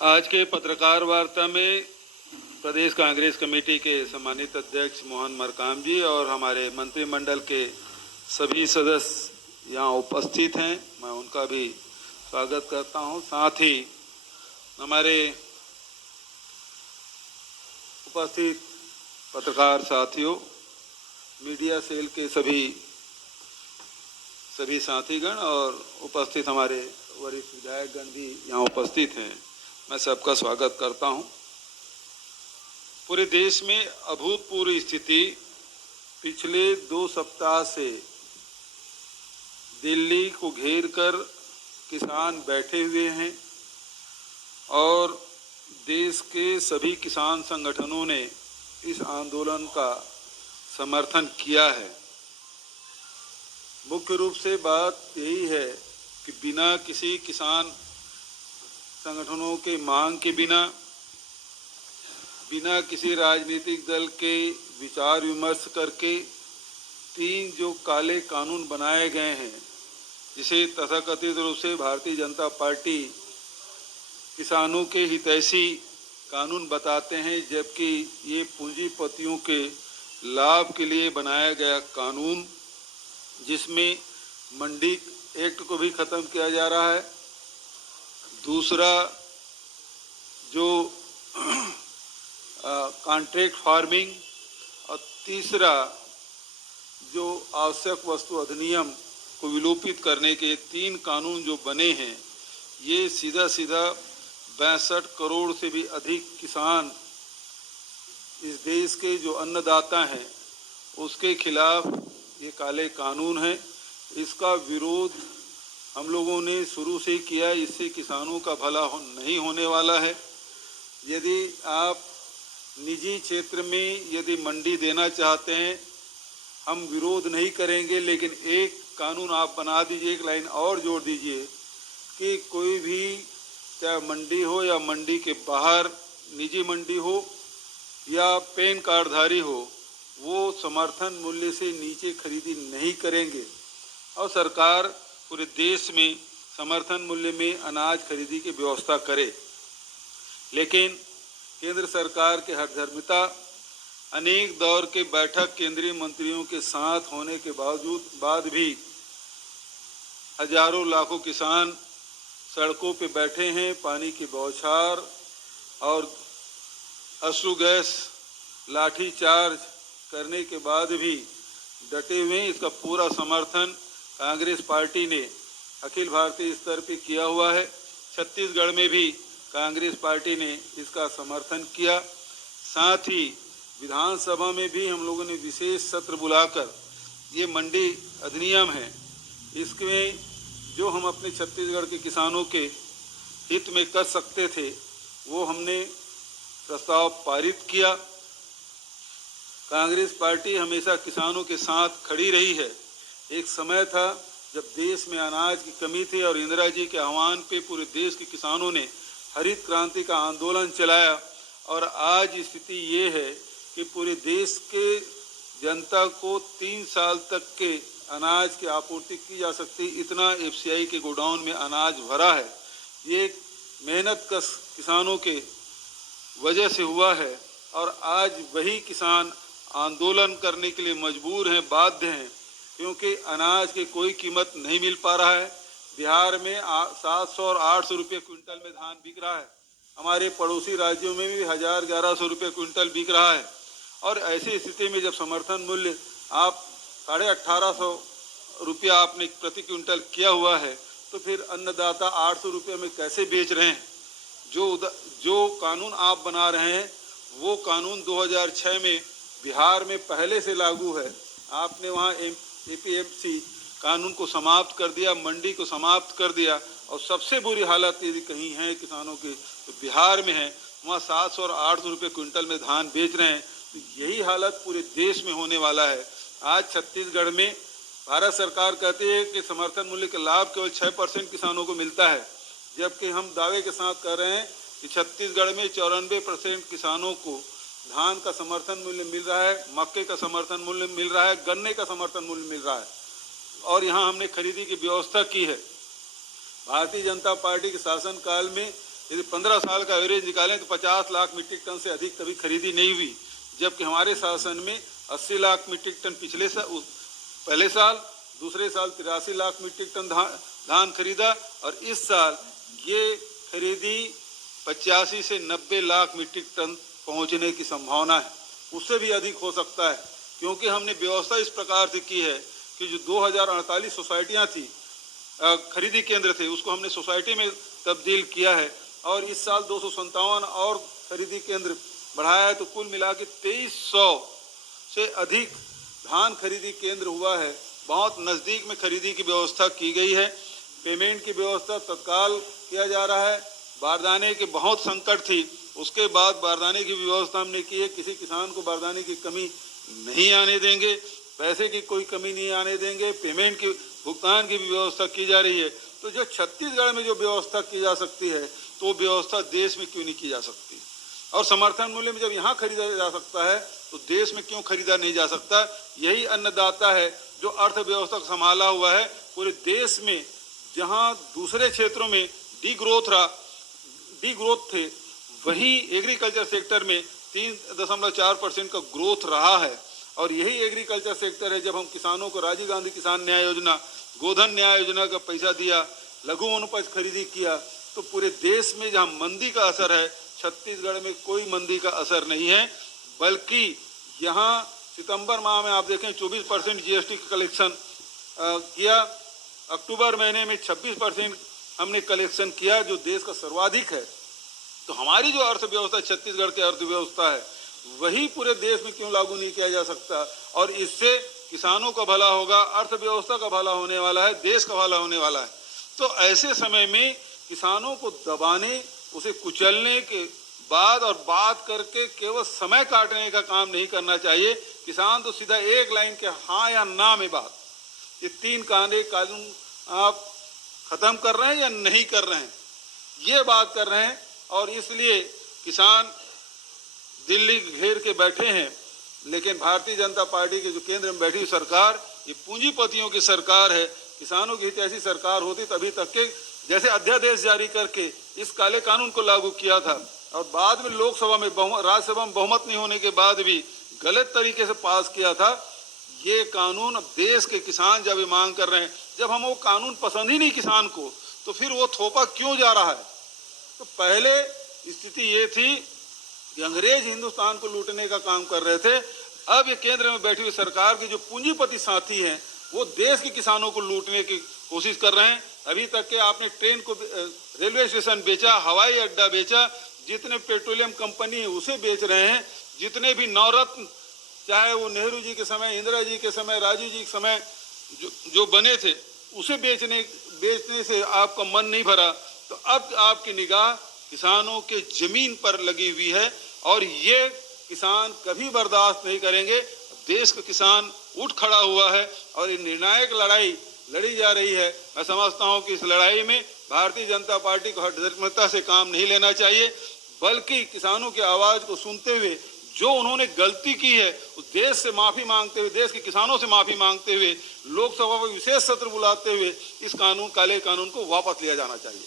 आज के पत्रकार वार्ता में प्रदेश कांग्रेस कमेटी के सम्मानित अध्यक्ष मोहन मरकाम जी और हमारे मंत्रिमंडल के सभी सदस्य यहाँ उपस्थित हैं। मैं उनका भी स्वागत करता हूँ। साथ ही हमारे उपस्थित पत्रकार साथियों, मीडिया सेल के सभी साथीगण और उपस्थित हमारे वरिष्ठ विधायकगण भी यहाँ उपस्थित हैं। मैं सबका स्वागत करता हूँ। पूरे देश में अभूतपूर्व स्थिति पिछले 2 सप्ताह से दिल्ली को घेर कर किसान बैठे हुए हैं और देश के सभी किसान संगठनों ने इस आंदोलन का समर्थन किया है। मुख्य रूप से बात यही है कि बिना किसी किसान संगठनों के मांग के बिना किसी राजनीतिक दल के विचार विमर्श करके 3 जो काले कानून बनाए गए हैं, जिसे तथाकथित रूप से भारतीय जनता पार्टी किसानों के हितैषी कानून बताते हैं, जबकि ये पूंजीपतियों के लाभ के लिए बनाया गया कानून, जिसमें मंडी एक्ट को भी ख़त्म किया जा रहा है। दूसरा जो कॉन्ट्रैक्ट फार्मिंग और तीसरा जो आवश्यक वस्तु अधिनियम को विलोपित करने के 3 कानून जो बने हैं, ये सीधा 62 करोड़ से भी अधिक किसान इस देश के जो अन्नदाता हैं उसके खिलाफ ये काले कानून हैं। इसका विरोध हम लोगों ने शुरू से किया। इससे किसानों का भला नहीं होने वाला है। यदि आप निजी क्षेत्र में यदि मंडी देना चाहते हैं, हम विरोध नहीं करेंगे, लेकिन एक कानून आप बना दीजिए, एक लाइन और जोड़ दीजिए कि कोई भी चाहे मंडी हो या मंडी के बाहर निजी मंडी हो या पैन कार्डधारी हो, वो समर्थन मूल्य से नीचे खरीदी नहीं करेंगे और सरकार पूरे देश में समर्थन मूल्य में अनाज खरीदी की व्यवस्था करे। लेकिन केंद्र सरकार के हठधर्मिता, अनेक दौर के बैठक केंद्रीय मंत्रियों के साथ होने के बाद भी हजारों लाखों किसान सड़कों पे बैठे हैं। पानी की बौछार और अश्रु गैस लाठी चार्ज करने के बाद भी डटे हुए हैं। इसका पूरा समर्थन कांग्रेस पार्टी ने अखिल भारतीय स्तर पर किया हुआ है। छत्तीसगढ़ में भी कांग्रेस पार्टी ने इसका समर्थन किया। साथ ही विधानसभा में भी हम लोगों ने विशेष सत्र बुलाकर ये मंडी अधिनियम है, इसमें जो हम अपने छत्तीसगढ़ के किसानों के हित में कर सकते थे, वो हमने प्रस्ताव पारित किया। कांग्रेस पार्टी हमेशा किसानों के साथ खड़ी रही है। एक समय था जब देश में अनाज की कमी थी और इंदिरा जी के आह्वान पे पूरे देश के किसानों ने हरित क्रांति का आंदोलन चलाया और आज स्थिति ये है कि पूरे देश के जनता को 3 साल तक के अनाज की आपूर्ति की जा सकती, इतना एफसीआई के गोडाउन में अनाज भरा है। ये मेहनत कश किसानों के वजह से हुआ है और आज वही किसान आंदोलन करने के लिए मजबूर हैं, बाध्य हैं, क्योंकि अनाज की कोई कीमत नहीं मिल पा रहा है। बिहार में 700 और 800 रुपये क्विंटल में धान बिक रहा है। हमारे पड़ोसी राज्यों में भी 1000-1100 रुपये क्विंटल बिक रहा है। और ऐसी स्थिति में जब समर्थन मूल्य आप 1850 रुपया आपने प्रति क्विंटल किया हुआ है, तो फिर अन्नदाता 800 रुपये में कैसे बेच रहे हैं? जो कानून आप बना रहे हैं वो कानून 2006 में बिहार में पहले से लागू है। आपने वहाँ एपीएमसी कानून को समाप्त कर दिया, मंडी को समाप्त कर दिया और सबसे बुरी हालत यदि कहीं है किसानों की तो बिहार में है। वहाँ 700 और 800 रुपये क्विंटल में धान बेच रहे हैं। तो यही हालत पूरे देश में होने वाला है। आज छत्तीसगढ़ में भारत सरकार कहती है कि समर्थन मूल्य का लाभ केवल 6% किसानों को मिलता है, जबकि हम दावे के साथ कह रहे हैं कि छत्तीसगढ़ में 94% किसानों को धान का समर्थन मूल्य मिल रहा है, मक्के का समर्थन मूल्य मिल रहा है, गन्ने का समर्थन मूल्य मिल रहा है और यहाँ हमने खरीदी की व्यवस्था की है। भारतीय जनता पार्टी के शासन काल में यदि 15 साल का एवरेज निकालें तो 50 लाख मीट्रिक टन से अधिक कभी खरीदी नहीं हुई, जबकि हमारे शासन में 80 लाख मीट्रिक टन पहले साल, दूसरे साल 83 लाख मीट्रिक टन धान खरीदा और इस साल ये खरीदी 85 से 90 लाख मीट्रिक टन पहुंचने की संभावना है। उससे भी अधिक हो सकता है, क्योंकि हमने व्यवस्था इस प्रकार से की है कि जो 2048 सोसाइटियाँ थी, खरीदी केंद्र थे, उसको हमने सोसाइटी में तब्दील किया है और इस साल 257 और खरीदी केंद्र बढ़ाया है, तो कुल मिला के 2300 से अधिक धान खरीदी केंद्र हुआ है। बहुत नज़दीक में खरीदी की व्यवस्था की गई है। पेमेंट की व्यवस्था तत्काल किया जा रहा है। बारदाने की बहुत संकट थी, उसके बाद बारदाने की व्यवस्था हमने की है। किसी किसान को बारदाने की कमी नहीं आने देंगे, पैसे की कोई कमी नहीं आने देंगे। पेमेंट की भुगतान की भी व्यवस्था की जा रही है। तो जो छत्तीसगढ़ में जो व्यवस्था की जा सकती है, तो वो व्यवस्था देश में क्यों नहीं की जा सकती? और समर्थन मूल्य में जब यहाँ खरीदा जा सकता है, तो देश में क्यों खरीदा नहीं जा सकता? यही अन्नदाता है जो अर्थव्यवस्था को संभाला हुआ है पूरे देश में। जहाँ दूसरे क्षेत्रों में डी ग्रोथ थे, वही एग्रीकल्चर सेक्टर में 3.4% का ग्रोथ रहा है। और यही एग्रीकल्चर सेक्टर है, जब हम किसानों को राजीव गांधी किसान न्याय योजना, गोधन न्याय योजना का पैसा दिया, लघु वनोपज खरीदी किया, तो पूरे देश में जहाँ मंदी का असर है, छत्तीसगढ़ में कोई मंदी का असर नहीं है। बल्कि यहाँ सितंबर माह में आप देखें 24% जीएसटी कलेक्शन किया, अक्टूबर महीने में 26% हमने कलेक्शन किया, जो देश का सर्वाधिक है। तो हमारी जो अर्थव्यवस्था छत्तीसगढ़ की अर्थव्यवस्था है, वही पूरे देश में क्यों लागू नहीं किया जा सकता? और इससे किसानों का भला होगा, अर्थव्यवस्था का भला होने वाला है, देश का भला होने वाला है। तो ऐसे समय में किसानों को दबाने, उसे कुचलने के बाद और बात करके केवल समय काटने का काम नहीं करना चाहिए। किसान तो सीधा एक लाइन के हाँ या ना में बात, ये 3 कानून आप खत्म कर रहे हैं या नहीं कर रहे हैं, ये बात कर रहे हैं। और इसलिए किसान दिल्ली घेर के बैठे हैं। लेकिन भारतीय जनता पार्टी के जो केंद्र में बैठी हुई सरकार, ये पूंजीपतियों की सरकार है। किसानों की हित ऐसी सरकार होती तभी तक के जैसे अध्यादेश जारी करके इस काले कानून को लागू किया था, और बाद में लोकसभा में राज्यसभा में बहुमत नहीं होने के बाद भी गलत तरीके से पास किया था। ये कानून अब देश के किसान जब ये मांग कर रहे हैं, जब हम वो कानून पसंद ही नहीं किसान को, तो फिर वो थोपा क्यों जा रहा है? तो पहले स्थिति ये थी कि अंग्रेज हिंदुस्तान को लूटने का काम कर रहे थे। अब ये केंद्र में बैठी हुई सरकार के जो पूंजीपति साथी हैं, वो देश के किसानों को लूटने की कोशिश कर रहे हैं। अभी तक के आपने ट्रेन को, रेलवे स्टेशन बेचा, हवाई अड्डा बेचा, जितने पेट्रोलियम कंपनी है उसे बेच रहे हैं, जितने भी नवरत्न, चाहे वो नेहरू जी के समय, इंदिरा जी के समय, राजीव जी के समय जो बने थे, उसे बेचने से आपका मन नहीं भरा। तो अब आपकी निगाह किसानों के जमीन पर लगी हुई है, और ये किसान कभी बर्दाश्त नहीं करेंगे। देश का किसान उठ खड़ा हुआ है और ये निर्णायक लड़ाई लड़ी जा रही है। मैं समझता हूँ कि इस लड़ाई में भारतीय जनता पार्टी को हठधर्मिता से काम नहीं लेना चाहिए, बल्कि किसानों की आवाज़ को सुनते हुए जो उन्होंने गलती की है, उस देश से माफ़ी मांगते हुए, देश के किसानों से माफ़ी मांगते हुए, लोकसभा में विशेष सत्र बुलाते हुए इस काले कानून को वापस लिया जाना चाहिए।